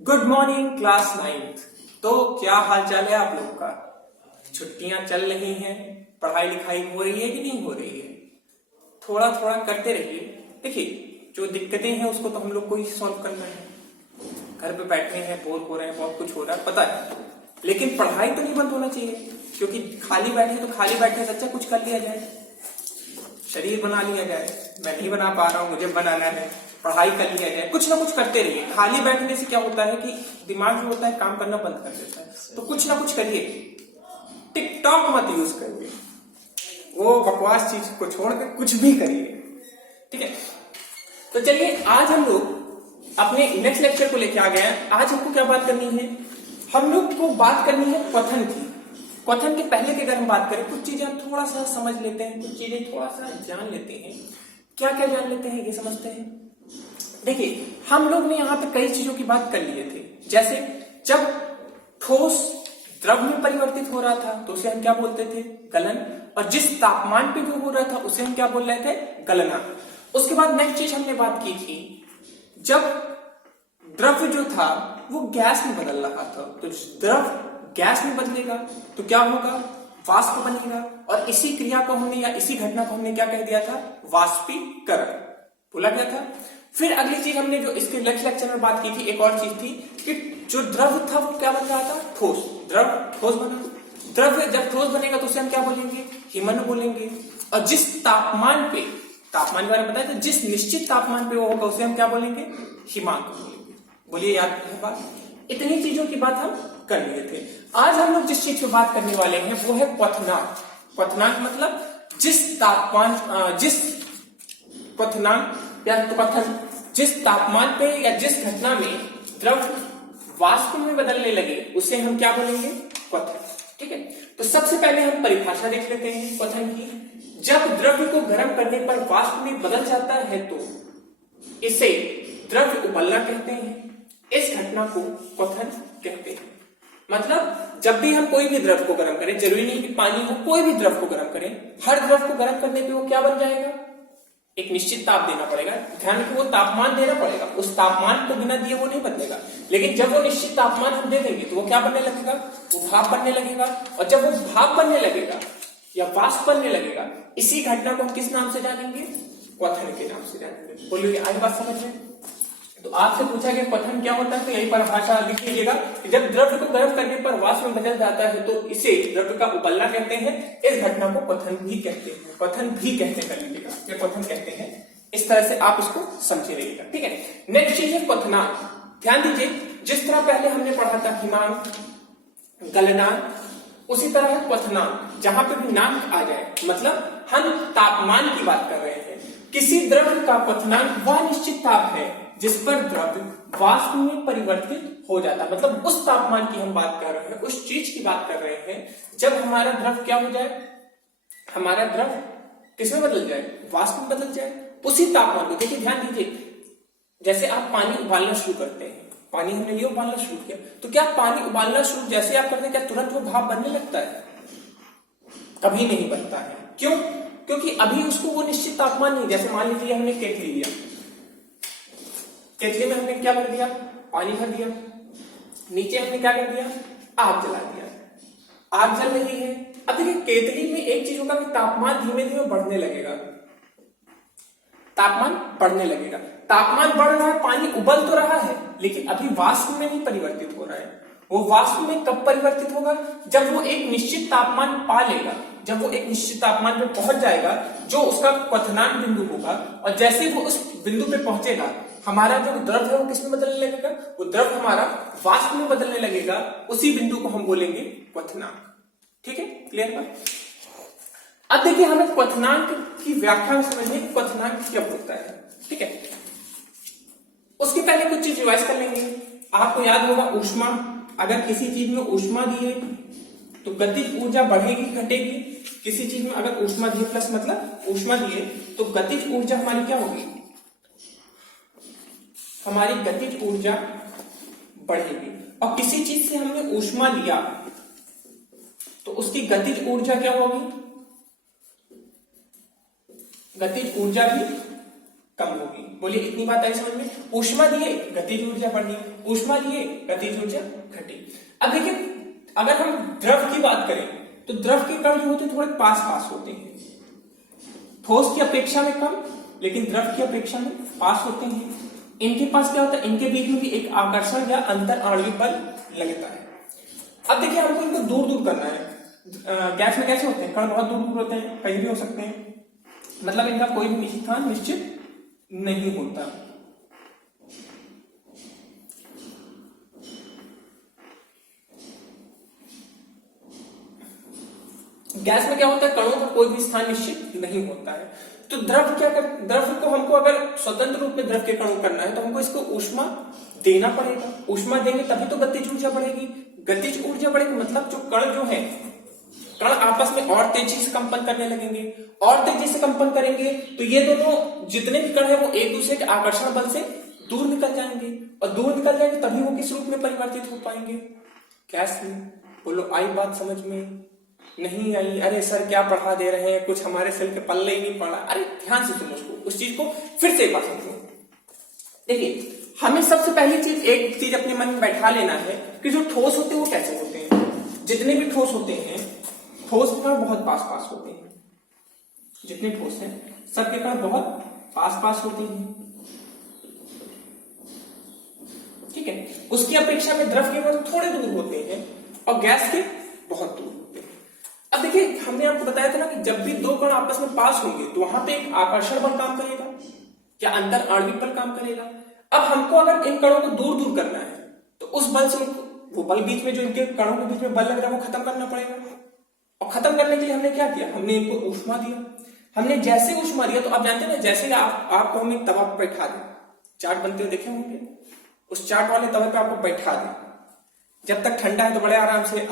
Good morning class 9th। तो क्या हाल चाल है आप लोग का? छुट्टियां चल रही हैं, पढ़ाई लिखाई हो रही है कि नहीं हो रही है? थोड़ा थोड़ा करते रहिए। देखिए, जो दिक्कतें हैं उसको तो हम लोग को ही सॉल्व करना है। घर पे बैठे हैं, बोर हो रहे हैं, बहुत कुछ हो रहा है, पता है, लेकिन पढ़ाई तो नहीं बंद होना चाहिए। क्योंकि खाली बैठे तो खाली बैठे से अच्छा कुछ कर लिया जाए, शरीर बना लिया जाए। मैं नहीं बना पा रहा हूँ, मुझे बनाना है, पढ़ाई कर लिया जाए। कुछ ना कुछ करते रहिए। खाली बैठने से क्या होता है कि दिमाग जो होता है काम करना बंद कर देता है। तो कुछ ना कुछ करिए। टिकटॉक मत यूज करिए, वो बकवास चीज को छोड़ के कुछ भी करिए, ठीक है। तो चलिए, आज हम लोग अपने नेक्स्ट लेक्चर को लेके आ गए हैं। आज हमको क्या बात करनी है? हम लोग को बात करनी है क्वेश्चन की। क्वेश्चन के पहले की अगर हम बात करें, कुछ चीजें हम थोड़ा सा समझ लेते हैं, कुछ चीजें थोड़ा सा जान लेते हैं। क्या क्या जान लेते हैं ये समझते हैं। देखिए, हम लोग ने यहाँ पे कई चीजों की बात कर लिए थे। जैसे जब ठोस द्रव में परिवर्तित हो रहा था तो उसे हम क्या बोलते थे? गलन। और जिस तापमान पे जो हो रहा था उसे हम क्या बोल रहे थे? गलना। उसके बाद नेक्स्ट चीज हमने बात की थी, जब द्रव्य जो था वो गैस में बदल रहा था, तो द्रव गैस में बदलेगा तो क्या होगा? वाष्प बनेगा। और इसी क्रिया को हमने या इसी घटना को हमने क्या कह दिया था? वाष्पीकरण बोला गया था। फिर अगली चीज हमने जो इसके नेक्स्ट लेक्चर में बात की थी, एक और चीज थी कि जो द्रव्य था वो क्या बन रहा था? ठोस। द्रव ठोस बना। द्रव्य जब ठोस बनेगा तो उसे हम क्या बोलेंगे? हिमन बोलेंगे। और जिस तापमान पे, तापमान के बारे में बताया था, जिस निश्चित तापमान पे वो होगा उसे हम क्या बोलेंगे? हिमांक बोलेंगे। बोलिए, याद है बात? इतनी चीजों की बात हम कर लिए थे। आज हम लोग जिस चीज पे बात करने वाले हैं वो है क्वथनांक। क्वथनांक मतलब जिस तापमान, जिस क्वथनांक या क्वथन, जिस तापमान पे या जिस घटना में द्रव वाष्प में बदलने लगे उसे हम क्या बोलेंगे? क्वथन, ठीक है। तो सबसे पहले हम परिभाषा देख लेते हैं क्वथन की। जब द्रव्य को गर्म करने पर वाष्प में बदल जाता है तो इसे द्रव्य उबलना कहते हैं। इस घटना को क्वथन कहते हैं। मतलब जब भी हम कोई भी द्रव को गर्म करें, जरूरी नहीं कि पानी हो, कोई भी द्रव को गर्म करें, हर द्रव को गर्म करने पे वो क्या बन जाएगा? एक निश्चित ताप देना पड़ेगा। ध्यान रखिए, वो तापमान देना पड़ेगा। उस तापमान को बिना दिए वो नहीं बदलेगा। लेकिन जब वो निश्चित तापमान हम दे देंगे तो वो क्या बनने लगेगा? वो भाप बनने लगेगा। और जब वो भाप बनने लगेगा या वाष्प बनने लगेगा, इसी घटना को हम किस नाम से जानेंगे? क्वथन के नाम से जानेंगे। बोलिए, आगे बात समझ में? तो आपसे पूछा गया क्वथन क्या होता है, तो यही परिभाषा लिख लीजिएगा कि जब द्रव्य को गर्म करने पर वाष्प में बदल जाता है तो इसे द्रव्य का उबलना कहते हैं। इस घटना को क्वथन भी कहते हैं। क्वथन भी कहते कर लीजिएगा, ये क्वथन कहते हैं। इस तरह से आप इसको समझे रहिएगा, ठीक है। नेक्स्ट चीज है क्वथनांक। ध्यान दीजिए, जिस तरह पहले हमने पढ़ा था हिमांक, गलनांक, उसी तरह है क्वथनांक। जहां पे भी नाम आ जाए मतलब हम तापमान की बात कर रहे हैं। किसी द्रव्य का क्वथनांक वह निश्चित ताप है जिस पर द्रव्य वाष्प में परिवर्तित हो जाता है। मतलब उस तापमान की हम बात कर रहे हैं, उस चीज की बात कर रहे हैं जब हमारा द्रव्य क्या हो जाए? हमारा द्रव्य किसमें बदल जाए? वाष्प में बदल जाए। उसी तापमान को देखिए, ध्यान दीजिए, जैसे आप पानी उबालना शुरू करते हैं, पानी हमने लिया उबालना शुरू किया, तो क्या पानी उबालना शुरू जैसे आप करते हैं क्या तुरंत वो भाप बनने लगता है? कभी नहीं बनता है। क्यों? क्योंकि अभी उसको वो निश्चित तापमान नहीं। जैसे मान लीजिए हमने केतली लिया, केतली में हमने क्या भर दिया? पानी भर दिया। नीचे हमने क्या कर दिया? आग जला दिया। आग जल रही है। अब देखिए, केतली में एक चीज होगा कि तापमान धीमे धीमे बढ़ने लगेगा। तापमान बढ़ने लगेगा। तापमान बढ़ रहा है, पानी उबल तो रहा है, लेकिन अभी वाष्प में नहीं परिवर्तित हो रहा है। वो वाष्प में कब परिवर्तित होगा? जब वो एक निश्चित तापमान पा लेगा, जब वो एक निश्चित तापमान पे पहुंच जाएगा, जो उसका क्वथनांक बिंदु होगा। और जैसे वो उस बिंदु पे पहुंचेगा, हमारा जो द्रव है वो किसमें बदलने लगेगा? वो द्रव हमारा वाष्प में बदलने लगेगा। उसी बिंदु को हम बोलेंगे क्वथनांक, ठीक है। क्लियर बात? अब देखिए, हमें क्वथनांक की व्याख्या समझिए, क्वथनांक क्या होता है, ठीक है। उसके पहले कुछ चीज रिवाइज कर लेंगे। आपको याद होगा ऊष्मा, अगर किसी चीज में ऊष्मा दिए तो गतिज ऊर्जा बढ़ेगी घटेगी? किसी चीज में अगर ऊष्मा दिए प्लस मतलब ऊष्मा दिए तो गतिज ऊर्जा हमारी क्या होगी? हमारी गतिज ऊर्जा बढ़ेगी। और किसी चीज से हमने ऊष्मा दिया तो उसकी गतिज ऊर्जा क्या होगी? गतिज ऊर्जा भी कम होगी। बोलिए इतनी बात आई समझ में। ऊष्मा दिए गतिज ऊर्जा बढ़ी, ऊष्मा दिए गतिज ऊर्जा घटी। अब देखिए अगर हम द्रव की बात करें तो द्रव के कण जो होते हैं थोड़े पास पास होते हैं, ठोस की अपेक्षा में कम लेकिन द्रव की अपेक्षा में पास होते हैं। इनके पास क्या होता है, इनके बीच में भी एक आकर्षण या अंतर आणविक बल लगता है। अब देखिए हमको इनको दूर दूर करना है। गैस में कैसे होते हैं, कण बहुत दूर दूर होते हैं, कहीं भी हो सकते हैं, मतलब इनका कोई भी स्थान निश्चित नहीं होता। गैस में क्या होता है, कणों का कोई भी स्थान निश्चित नहीं होता है। तो द्रव क्या कर, द्रव को हमको अगर स्वतंत्र रूप में द्रव के कणों करना है तो हमको इसको ऊष्मा देना पड़ेगा। ऊष्मा देंगे तभी तो गतिज ऊर्जा बढ़ेगी। गतिज ऊर्जा बढ़ेगी मतलब जो कण जो है, कण आपस में और तेजी से कंपन करने लगेंगे, और तेजी से कंपन करेंगे तो ये दोनों जितने भी कण है वो एक दूसरे के आकर्षण बल से दूर निकल जाएंगे, और दूर निकल जाएंगे तभी वो किस रूप में परिवर्तित हो पाएंगे, गैस में। बोलो आई बात समझ में? नहीं आई? अरे सर क्या पढ़ा दे रहे हैं, कुछ हमारे सिर के पल्ले ही नहीं पड़ा। अरे ध्यान से सुनो उसको, उस चीज को फिर से एक बार समझो। देखिए हमें सबसे पहली चीज एक चीज अपने मन में बैठा लेना है कि जो ठोस होते हैं वो कैसे होते हैं। जितने भी ठोस होते हैं, ठोस के कण बहुत पास पास होते हैं। जितने ठोस हैं सबके कण बहुत पास पास होते हैं, ठीक है। उसकी अपेक्षा में द्रव के कण थोड़े दूर होते हैं और गैस के बहुत दूर होते हैं। अब देखिए हमने आपको बताया था ना कि जब भी दो कण आपस में पास होंगे तो वहां पे एक आकर्षण बल काम करेगा या अंतर आणविक बल काम करेगा। अब हमको अगर इन कणों को दूर दूर करना है तो उस बल से वो बल बीच में जो इनके कणों के बीच में बल लग रहा है वो खत्म करना पड़ेगा। और खत्म करने के लिए हमने क्या किया, हमने इनको ऊष्मा दिया। हमने जैसे ऊष्मा दिया तो आप जानते हैं ना, जैसे आपको हमने तवा पर बैठा दिया, चाट बनते हुए देखे होंगे, उस चाट वाले तवे पे आपको बैठा दिया, जब तक ठंडा है तो बड़े आराम से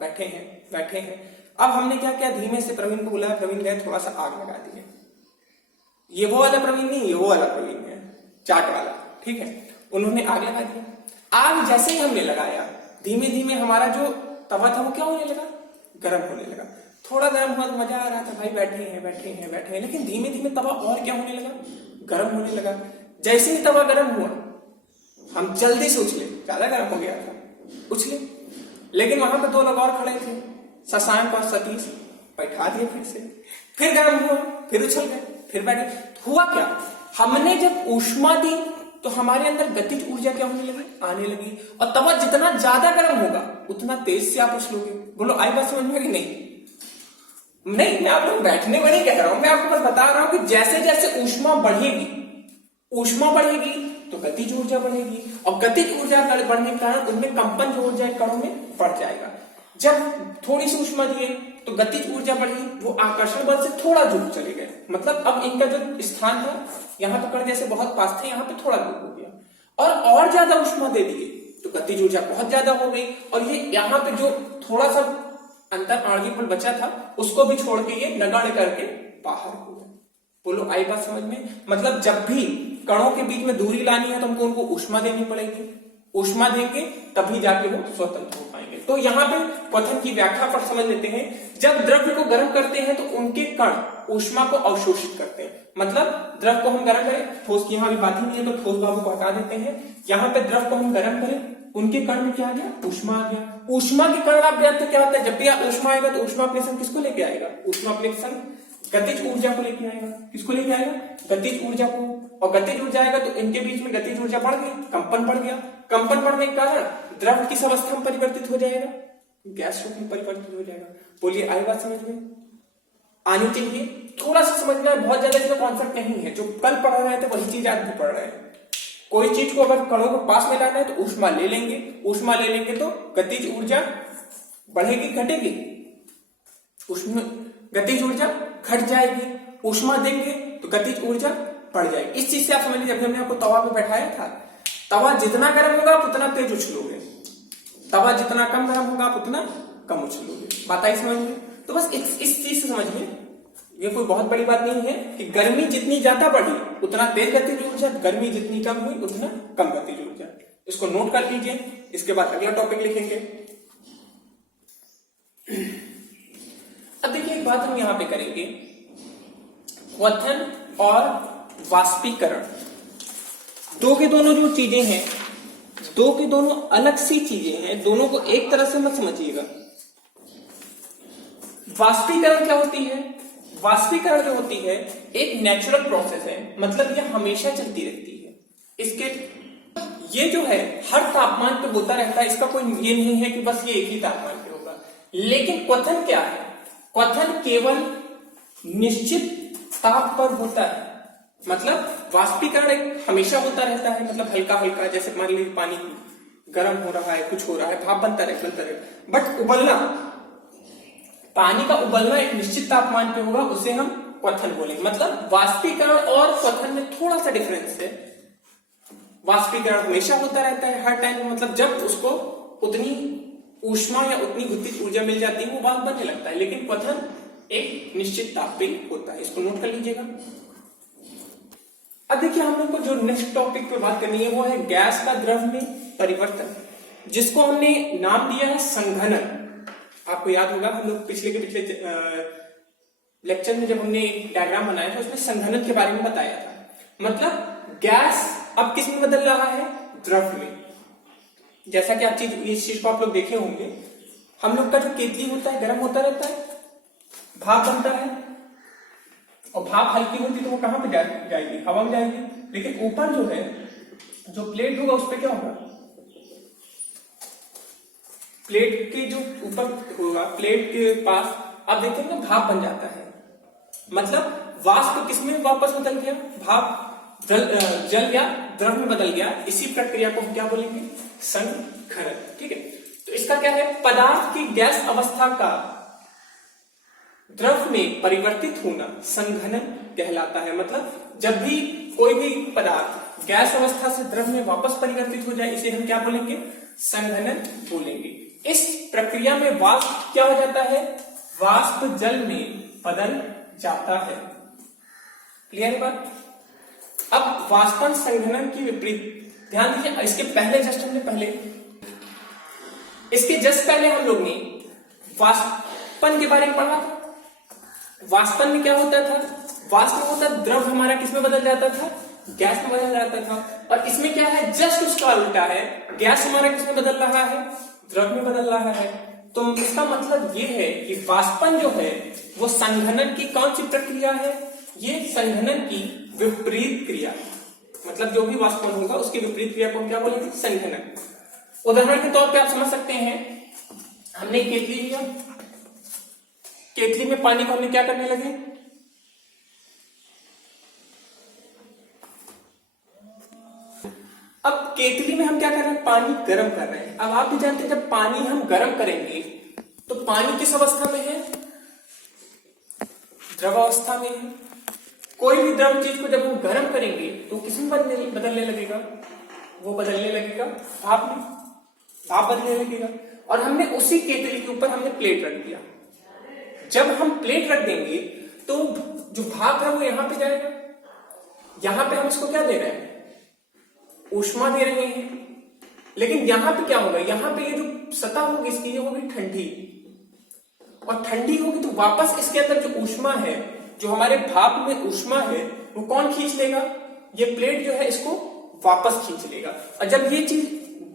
बैठे हैं। अब हमने क्या किया, धीमे से प्रवीण को बुलाया, प्रवीण गए थोड़ा सा आग लगा दिया। ये वो वाला प्रवीण नहीं, ये वो वाला प्रवीण है, चाट वाला, ठीक है। उन्होंने आग लगा दिया। आग जैसे ही हमने लगाया धीमे धीमे हमारा जो तवा था वो क्या होने लगा, गर्म होने लगा। थोड़ा गर्म हुआ तो मजा आ रहा था, भाई बैठे हैं, लेकिन धीमे धीमे तवा और क्या होने लगा, गर्म होने लगा। जैसे ही तवा गर्म हुआ हम जल्दी से उछले, ज्यादा गर्म हो गया था, उछले, लेकिन वहां पे दो लोग और खड़े थे, शशांक और सतीश, बैठा दिए फिर गर्म हुआ, फिर उछल गए, फिर बैठे। हुआ क्या, हमने जब ऊष्मा दी तो हमारे अंदर गतिज ऊर्जा क्या होने लगी, आने लगी, और तवा जितना ज्यादा गर्म होगा उतना तेज से आप उछलोगे। बोलो आई बात समझ में कि नहीं? मैं आप लोग बैठने में नहीं कह रहा हूं, मैं आपको बस बता रहा हूं कि जैसे जैसे ऊष्मा बढ़ेगी तो गतिज ऊर्जा बढ़ेगी, और गतिज ऊर्जा बढ़ने के कारण उनमें कंपन जो ऊर्जा कणों में बढ़ जाएगा। जब थोड़ी सी ऊष्मा दिए तो गतिज ऊर्जा बढ़ी, वो आकर्षण बल से थोड़ा दूर चले गए, मतलब अब इनका जो स्थान था, यहाँ तो कण जैसे बहुत पास थे, यहाँ पे थोड़ा दूर हो गया। और ज्यादा ऊष्मा दे दिए तो गतिज ऊर्जा बहुत ज्यादा हो गई, और ये यहाँ पे जो थोड़ा सा अंतर आणविक बल बचा था उसको भी छोड़ के ये नगण्य करके बाहर हो गया। बोलो आई बात समझ में? मतलब जब भी कणों के बीच में दूरी लानी है तो हमको उनको ऊष्मा देनी पड़ेगी, ऊष्मा देंगे तभी जाके वो स्वतंत्र हो पाएंगे। तो यहाँ पे कथन की व्याख्या पर समझ लेते हैं। जब द्रव्य को गर्म करते हैं तो उनके कण ऊष्मा को अवशोषित करते हैं, मतलब द्रव को हम गर्म करें, ठोस की यहाँ भी बात ही नहीं है तो ठोस भागों को हटा देते हैं। यहाँ पे द्रव को हम गर्म करें, उनके कण में क्या आ गया, ऊष्मा आ गया। ऊष्मा के कण आप जानते क्या होता है, जब भी ऊष्मा आएगा तो ऊष्मा प्लेषण किसको लेके आएगा, ऊष्मा प्लेषण गतिज ऊर्जा को लेके आएगा। किसको लेके आएगा, गतिज ऊर्जा को, और गतिज ऊर्जा आएगा तो इनके बीच में गतिज ऊर्जा बढ़ गई, कंपन बढ़ गया। कंपन बढ़ने के कारण द्रव किस अवस्था में परिवर्तित हो जाएगा, गैस रूप में परिवर्तित हो जाएगा। बोलिए आई बात समझ में? आनी चाहिए, थोड़ा सा समझना है, बहुत ज्यादा इसमें कॉन्सेप्ट नहीं है। जो कल पढ़ रहे थे वही चीज आज भी पढ़ रहे हैं। कोई चीज को अगर कणों को पास में लाना है तो ऊष्मा ले लेंगे, ऊष्मा ले लेंगे तो गतिज ऊर्जा बढ़ेगी घटेगी, उसमें गतिज ऊर्जा घट जाएगी। ऊष्मा देंगे तो गतिज ऊर्जा बढ़ जाएगी। इस चीज से आप समझ लीजिए, जब हमने आपको तवा पे बैठाया था, तवा जितना गर्म होगा आप उतना तेज उछलोगे, तवा जितना कम गर्म होगा आप उतना कम उछलोगे। बात आई समझ में? तो बस इस चीज से समझिए, ये कोई बहुत बड़ी बात नहीं है कि गर्मी जितनी ज्यादा बढ़ी उतना तेज गतिज ऊर्जा, गर्मी जितनी कम हुई उतना कम गतिज ऊर्जा। इसको नोट कर लीजिए, इसके बाद अगला टॉपिक लिखेंगे। अब देखिए एक बात हम यहां पे करेंगे, क्वथन और वाष्पीकरण। दो के दोनों जो चीजें हैं, दो के दोनों अलग सी चीजें हैं, दोनों को एक तरह से मत समझिएगा। वाष्पीकरण क्या होती है? वाष्पीकरण जो होती है एक नेचुरल प्रोसेस है, मतलब ये हमेशा चलती रहती है। इसके ये जो है हर तापमान पे होता रहता है, इसका कोई ये नहीं है कि बस ये एक ही तापमान पे होगा। लेकिन क्वथन क्या है? क्वथन केवल निश्चित ताप पर होता है, मतलब वाष्पीकरण एक हमेशा होता रहता है, मतलब हल्का हल्का, जैसे मान लीजिए पानी गर्म हो रहा है, कुछ हो रहा है, भाप बनता रहे। बट उबलना, पानी का उबलना एक निश्चित तापमान पे होगा, उसे हम क्वथन बोलेंगे। मतलब वाष्पीकरण और क्वथन में थोड़ा सा डिफरेंस है। वाष्पीकरण हमेशा होता रहता है हर टाइम, मतलब जब उसको उतनी ऊष्मा या उतनी गतिज ऊर्जा मिल जाती है वो भाप बनने लगता है। लेकिन क्वथन एक निश्चित ताप पे होता है, इसको नोट कर लीजिएगा। अब देखिए हम लोग को जो नेक्स्ट टॉपिक पे बात करनी है वो है गैस का द्रव में परिवर्तन, जिसको हमने नाम दिया है संघनन। आपको याद होगा हम लोग पिछले लेक्चर में जब हमने डायग्राम बनाया था उसमें संघनन के बारे में बताया था। मतलब गैस अब किस में बदल रहा है? द्रव में। जैसा कि इस चीज को आप लोग देखे होंगे, हम लोग का जो केतली होता है गर्म होता रहता है, भाप बनता है, और भाप हल्की होती तो वो कहां पे जाएगी? हवा में जाएगी। लेकिन ऊपर जो है, जो प्लेट होगा उस पर क्या होगा? प्लेट के जो ऊपर होगा, प्लेट के पास आप देखेंगे भाप बन जाता है। मतलब वाष्प किसमें वापस बदल गया? भाप जल या द्रव में बदल गया। इसी प्रक्रिया को हम क्या बोलेंगे? संघनन। ठीक है, तो इसका क्या है? पदार्थ की गैस अवस्था का द्रव में परिवर्तित होना संघनन कहलाता है। मतलब जब भी कोई भी पदार्थ गैस अवस्था से द्रव में वापस परिवर्तित हो जाए, इसे हम क्या बोलेंगे? संघनन बोलेंगे। इस प्रक्रिया में वाष्प क्या हो जाता है? वाष्प जल में बदल जाता है। क्लियर है बात? अब वाष्पन संघनन की विपरीत ध्यान दीजिए। इसके पहले जस्ट पहले हम लोग ने वाष्पन के बारे में पढ़ा था। वाष्पन में क्या होता था? वाष्प में होता द्रव हमारा किस में बदल जाता था? गैस में बदल जाता था। और इसमें क्या है? जस्ट उसका उल्टा है। गैस हमारा किस में बदल रहा है? द्रव में बदल रहा है। तो इसका मतलब ये है कि वाष्पन जो है वो संघनन की कौन सी प्रक्रिया है? ये संघनन की विपरीत क्रिया। मतलब जो भी वाष्पन होगा उसकी विपरीत क्रिया को हम क्या बोलेंगे? संघनन। उदाहरण के तौर पे आप समझ सकते हैं, हमने केतली लिया, केतली में पानी को हमने क्या करने लगे? अब केतली में हम क्या कर रहे हैं? पानी गर्म कर रहे हैं। अब आप भी जानते हैं जब पानी हम गर्म करेंगे तो पानी किस अवस्था में है? द्रव अवस्था में है। कोई भी द्रव चीज को जब हम गर्म करेंगे तो किसमें बदलने लगेगा? वो बदलने लगेगा भाप में, भाप बदलने लगेगा। और हमने उसी केतली के ऊपर हमने प्लेट रख दिया। जब हम प्लेट रख देंगे तो जो भाप है वो यहां पे जाएगा। यहां पे हम इसको क्या दे रहे हैं? ऊष्मा दे रहे हैं। लेकिन यहां पे क्या होगा? यहां पे ये जो सतह होगी इसकी, ये होगी ठंडी, और ठंडी होगी तो वापस इसके अंदर जो ऊष्मा है, जो हमारे भाप में ऊष्मा है, वो कौन खींच लेगा? ये प्लेट जो है इसको वापस खींच लेगा। और जब ये चीज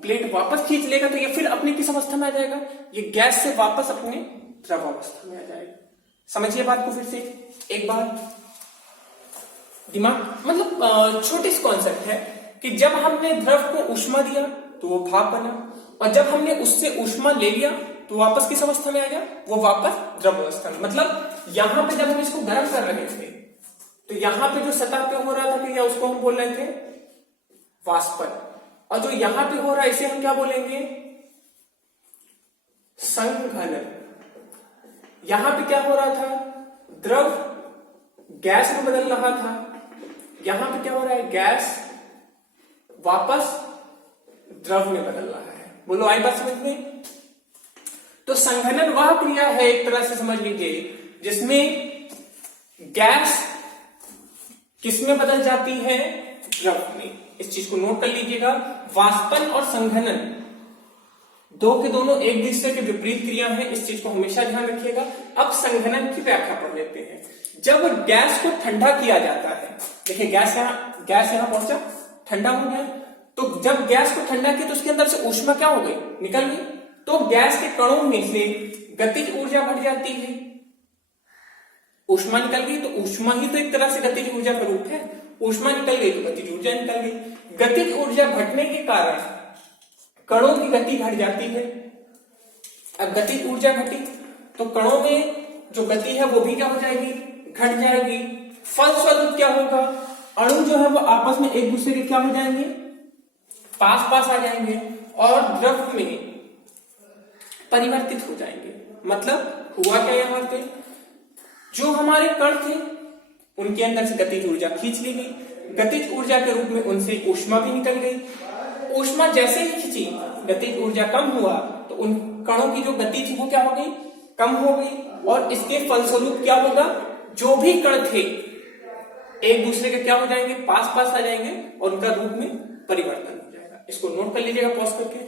प्लेट वापस खींच लेगा तो ये फिर अपनी किस अवस्था में आ जाएगा? ये गैस से वापस अपने द्रव अवस्था में आ जाएगा। समझिए बात को फिर से एक बार दिमाग, मतलब छोटी सी कॉन्सेप्ट है कि जब हमने द्रव को ऊष्मा दिया तो वो भाप बना, और जब हमने उससे ऊष्मा ले लिया तो वापस किस अवस्था में आ गया? वो वापस द्रव अवस्था में। मतलब यहां पे जब हम इसको गर्म कर रहे थे तो यहां पे जो सतह पे हो रहा था कि या उसको हम बोल रहे थे वाष्पन, और जो यहां पे हो रहा है इसे हम क्या बोलेंगे? संघनन। यहां पे क्या हो रहा था? द्रव गैस में बदल रहा था। यहां पे क्या हो रहा है? गैस वापस द्रव में बदल रहा है। बोलो आई बात समझ में? तो संघनन वह क्रिया है, एक तरह से समझ लीजिए, जिसमें गैस किसमें बदल जाती है? द्रव में। इस चीज को नोट कर लीजिएगा। वाष्पन और संघनन दो के दोनों एक दूसरे के विपरीत क्रिया है, इस चीज को हमेशा ध्यान रखिएगा। अब संघनन की व्याख्या पढ़ लेते हैं। जब गैस को ठंडा किया जाता है, देखिए गैस यहाँ पहुंचा, ठंडा हो गया, तो जब गैस को ठंडा किया तो उसके अंदर से ऊष्मा क्या हो गई, निकल गई, तो गैस के कणों में से गतिज ऊर्जा बढ़ जाती है। ऊष्मा निकल गई तो ऊष्मा ही तो एक तरह से गतिज ऊर्जा का रूप है, ऊष्मा निकल गई तो गतिज ऊर्जा निकल गई। गतिज ऊर्जा घटने के कारण कणों की गति घट जाती है। अब गतिज ऊर्जा घटी तो कणों में जो गति है वो भी क्या हो जाएगी, घट जाएगी। फलस्वरूप क्या होगा, अणु जो है वो आपस में एक दूसरे के क्या हो जाएंगे, पास पास आ जाएंगे और द्रव में परिवर्तित हो जाएंगे। मतलब हुआ क्या, यहाँ पे जो हमारे कण थे उनके अंदर से गतिज ऊर्जा खींच ली गई, गतिज ऊर्जा के रूप में उनसे ऊष्मा भी निकल गई। ऊष्मा जैसे ही खींची, गतिज ऊर्जा कम हुआ तो उन कणों की जो गति थी वो क्या हो गई, कम हो गई, और इसके फलस्वरूप क्या होगा, जो भी कण थे एक दूसरे के क्या हो जाएंगे, पास पास आ जाएंगे और उनका रूप में परिवर्तन हो जाएगा। इसको नोट कर लीजिएगा पॉज करके,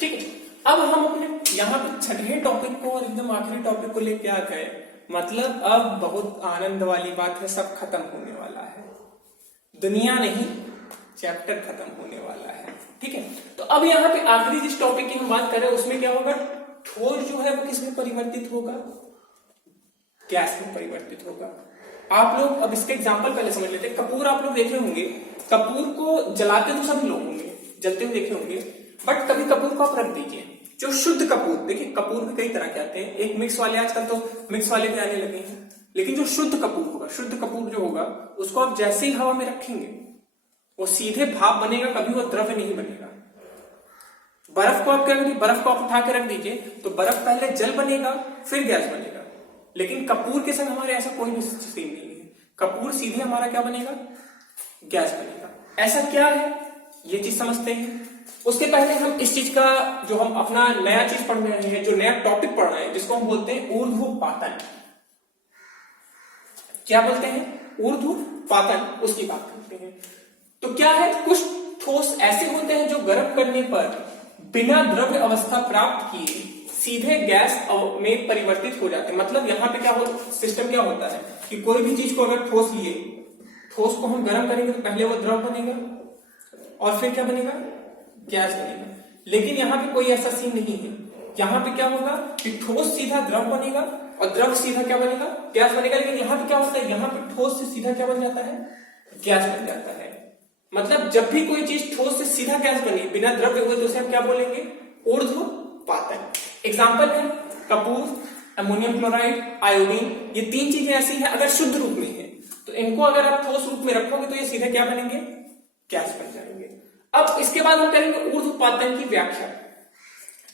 ठीक है। अब हम अपने यहाँ पे छठे टॉपिक को और एकदम आखिरी टॉपिक को लेके आ गए। मतलब अब बहुत आनंद वाली बात है, सब खत्म होने वाला है, दुनिया नहीं चैप्टर खत्म होने वाला है, ठीक है। तो अब यहाँ पे आखिरी जिस टॉपिक की हम बात कर रहे हैं उसमें क्या होगा, ठोस जो है वो किसमें परिवर्तित होगा, गैस में परिवर्तित होगा। आप लोग अब इसके एग्जांपल पहले समझ लेते हैं। कपूर आप लोग देखे होंगे, कपूर को जलाते तो सभी लोग होंगे, जलते हुए देखे होंगे, बट कभी कपूर को आप रख दीजिए, जो शुद्ध कपूर, देखिए कपूर भी कई तरह के आते हैं, एक मिक्स वाले, आजकल तो मिक्स वाले भी आने लगे हैं, लेकिन जो शुद्ध कपूर होगा, शुद्ध कपूर जो होगा उसको आप जैसे ही हवा में रखेंगे वो सीधे भाप बनेगा, कभी वो द्रव्य नहीं बनेगा। बर्फ को आप क्या करिए, बर्फ को आप उठा के रख दीजिए तो बर्फ पहले जल बनेगा फिर गैस बनेगा, लेकिन कपूर के संग हमारे ऐसा कोई भी सीन नहीं है, कपूर सीधे हमारा क्या बनेगा, गैस बनेगा। ऐसा क्या है ये चीज समझते हैं। उसके पहले हम इस चीज का जो हम अपना नया चीज पढ़ रहे हैं, जो नया टॉपिक पढ़ रहे हैं, जिसको हम बोलते हैं ऊर्ध्वपातन। क्या बोलते हैं, ऊर्ध्वपातन, उसकी बात करते हैं। तो क्या है, कुछ ठोस ऐसे होते हैं जो गर्म करने पर बिना द्रव्य अवस्था प्राप्त किए सीधे गैस में परिवर्तित हो जाते हैं। मतलब यहाँ पे क्या सिस्टम क्या होता है कि कोई भी चीज को अगर ठोस लिए, ठोस को हम गर्म करेंगे तो पहले वो द्रव बनेगा और फिर क्या बनेगा, गैस बनेगा। लेकिन यहाँ पे कोई ऐसा सीन नहीं है, यहाँ पे क्या होगा कि ठोस सीधा द्रव बनेगा और द्रव सीधा क्या बनेगा, गैस बनेगा। लेकिन यहाँ पे क्या होता है, यहाँ पे ठोस से सीधा क्या बन जाता है, गैस बन जाता है। मतलब जब भी कोई चीज ठोस से सीधा गैस बनी बिना द्रव्य हुए तो उसे हम क्या बोलेंगे, ऊर्ध्वपातन। एग्जाम्पल है कपूर, अमोनियम क्लोराइड, आयोडीन, ये तीन चीजें ऐसी हैं अगर शुद्ध रूप में है तो इनको अगर आप ठोस रूप में रखोगे तो ये सीधे क्या बनेंगे, गैस बन जाएंगे। अब इसके बाद हम करेंगे ऊर्ध्वपातन की व्याख्या।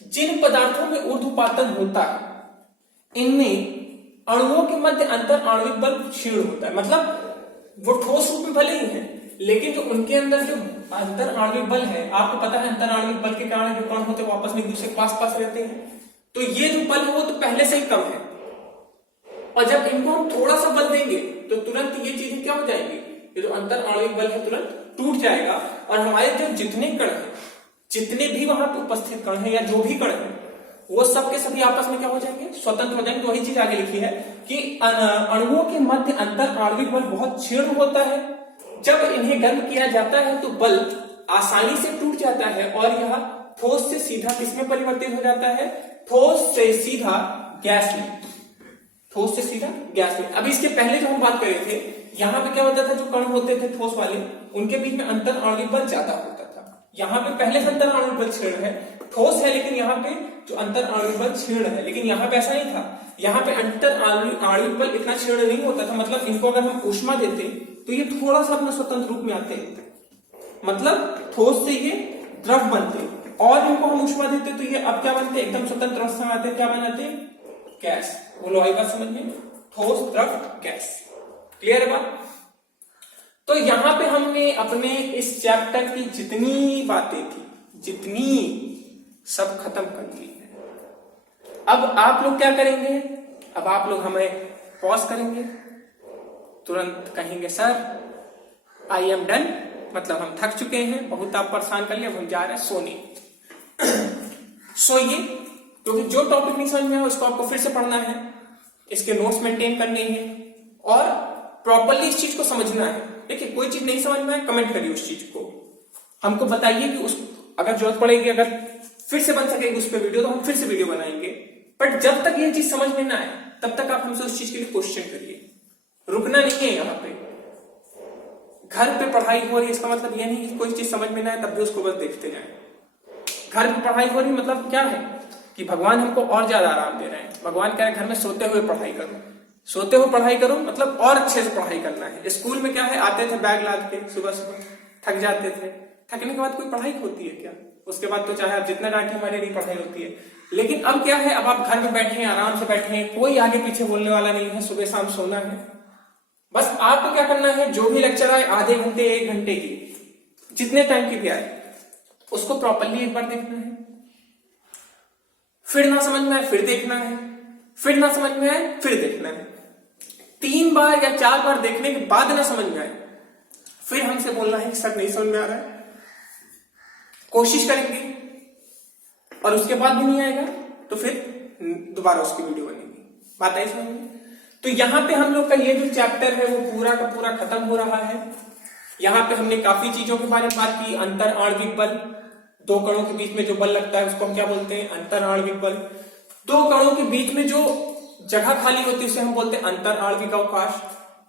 जिन पदार्थों में ऊर्ध्वपातन होता है इनमें अणुओं के मध्य अंतर आणविक बल क्षीण होता है। मतलब वो ठोस रूप में भले ही है लेकिन जो उनके अंदर जो अंतर आणविक बल है, आपको पता है अंतर आणविक बल के कारण जो कण होते हैं वो आपस में एक दूसरे के पास पास रहते हैं, तो ये जो बल है वो तो पहले से ही कम है, और जब इनको हम थोड़ा सा बल देंगे तो तुरंत ये चीजें क्या हो जाएंगी, ये जो अंतर आणविक बल है तुरंत टूट जाएगा और हमारे जो जितने कण हैं, जितने भी वहां पे उपस्थित कण हैं या जो भी कण हैं वो सब के सभी आपस में क्या हो जाएंगे, स्वतंत्र हो जाएंगे। तो वही चीज आगे लिखी है कि अणुओं के मध्य अंतर आणविक बल बहुत क्षीण होता है, जब इन्हें गर्म किया जाता है तो बल आसानी से टूट जाता है और यह ठोस से सीधा किसमें परिवर्तित हो जाता है, ठोस से सीधा गैस में, ठोस से सीधा गैस में। अब इसके पहले जो हम बात कर रहे थे यहाँ पे क्या होता था, जो कण होते थे ठोस वाले उनके बीच में अंतर आणविक बल ज्यादा होता था। यहाँ पे पहले से अंतर आणविक बल क्षीण है, ठोस है लेकिन यहाँ पे जो अंतर आणविक बल क्षीण है, लेकिन यहाँ पे ऐसा नहीं था, यहाँ पे अंतर आणविक बल इतना क्षीण नहीं होता था। मतलब इनको अगर हम ऊष्मा देते तो ये थोड़ा सा अपने स्वतंत्र रूप में आते, मतलब ठोस से ये द्रव बनते, और इनको हम ऊष्मा देते तो ये अब क्या बनते, एकदम स्वतंत्र अवस्था में आते, क्या बनाते, गैस। बोलो आई बात समझ में, ठोस द्रव गैस, क्लियर है बात। तो यहां पे हमने अपने इस चैप्टर की जितनी बातें थी, जितनी सब खत्म कर दी है। अब आप लोग क्या करेंगे, अब आप लोग हमें पॉज करेंगे, तुरंत कहेंगे सर आई एम डन, मतलब हम थक चुके हैं, बहुत आप परेशान कर लिया, अब हम जा रहे हैं सोने। सोइए, क्योंकि जो टॉपिक नहीं समझ में आया उसको आपको फिर से पढ़ना है, इसके नोट्स मेंटेन करने हैं और प्रॉपरली इस चीज को समझना है। देखिए कोई चीज नहीं समझ में आए कमेंट करिए उस चीज को, हमको बताइए कि उस अगर जरूरत पड़ेगी, अगर फिर से बन सकेगी उस पर वीडियो तो हम फिर से वीडियो बनाएंगे। बट जब तक ये चीज समझ में ना आए तब तक आप हमसे उस चीज के लिए क्वेश्चन करिए, रुकना नहीं है। यहाँ पे घर पे पढ़ाई हो रही है इसका मतलब ये नहीं कि कोई चीज समझ में ना आए तब भी उसको बस देखते जाएं। घर पे पढ़ाई हो रही मतलब क्या है कि भगवान हमको और ज्यादा आराम दे रहे हैं। भगवान कह रहे हैं घर में सोते हुए पढ़ाई करो, सोते हुए पढ़ाई करो मतलब और अच्छे से पढ़ाई करना है। स्कूल में क्या है, आते थे बैग लाद के सुबह सुबह, थक जाते थे, थकने के बाद कोई पढ़ाई होती है क्या? उसके बाद तो चाहे आप जितना डांटे हमारे नहीं पढ़ाई होती है। लेकिन अब क्या है, अब आप घर में बैठे हैं, आराम से बैठे हैं, कोई आगे पीछे बोलने वाला नहीं है, सुबह शाम सोना है। बस आपको क्या करना है, जो भी लेक्चर आए आधे घंटे 1 घंटे की जितने टाइम की भी आए उसको प्रॉपरली एक बार देखना है, फिर ना समझ में आए फिर देखना है, फिर ना समझ में आए फिर देखना है। 3 बार या 4 बार देखने के बाद ना समझ में आए फिर हमसे बोलना है कि सर नहीं समझ में आ रहा है। कोशिश करेंगे और उसके बाद भी नहीं आएगा तो फिर दोबारा उसकी वीडियो बनेगी। बात आई समझ में? तो यहाँ पे हम लोग का ये जो चैप्टर है वो पूरा का पूरा खत्म हो रहा है। यहाँ पे हमने काफी चीजों के बारे में बात की। अंतर आणविक बल, 2 कणों के बीच में जो बल लगता है उसको हम क्या बोलते हैं, अंतर आणविक बल। 2 कणों के बीच में जो जगह खाली होती है उसे हम बोलते हैं अंतर आणविक अवकाश।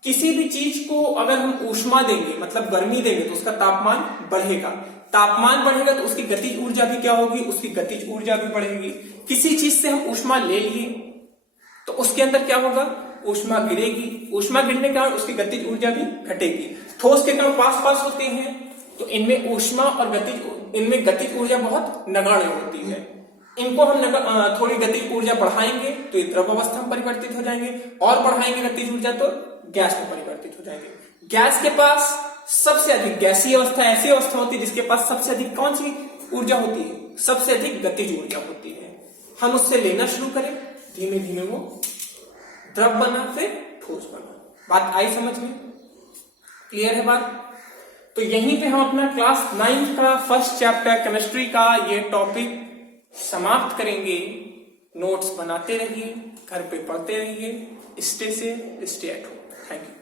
किसी भी चीज को अगर हम ऊष्मा देंगे मतलब गर्मी देंगे तो उसका तापमान बढ़ेगा, तापमान बढ़ेगा तो उसकी गतिज ऊर्जा भी क्या होगी, उसकी गतिज ऊर्जा भी बढ़ेगी। किसी चीज से हम ऊष्मा ले लिए तो उसके अंदर क्या होगा, ऊष्मा गिरेगी, ऊष्मा गिरने के कारण उसकी गतिज ऊर्जा भी घटेगी। ठोस के कण पास पास होते हैं तो इनमें ऊष्मा और इनमें गतिज ऊर्जा बहुत नगण्य होती है। इनको हम थोड़ी गतिज ऊर्जा बढ़ाएंगे तो ये द्रव अवस्था में परिवर्तित हो जाएंगे, और बढ़ाएंगे गतिज ऊर्जा तो गैस में परिवर्तित हो जाएंगे। गैस के पास सबसे अधिक गैसीय अवस्था ऐसी अवस्था होती है जिसके पास सबसे अधिक कौन सी ऊर्जा होती है, सबसे अधिक गतिज ऊर्जा होती है। हम उससे लेना शुरू करें, धीमे धीमे वो द्रव बना फिर ठोस बना। बात आई समझ में? क्लियर है बात? तो यहीं पे हम अपना क्लास 9 का फर्स्ट चैप्टर केमिस्ट्री का ये टॉपिक समाप्त करेंगे। नोट्स बनाते रहिए, घर पे पढ़ते रहिए, stay at home. Thank you.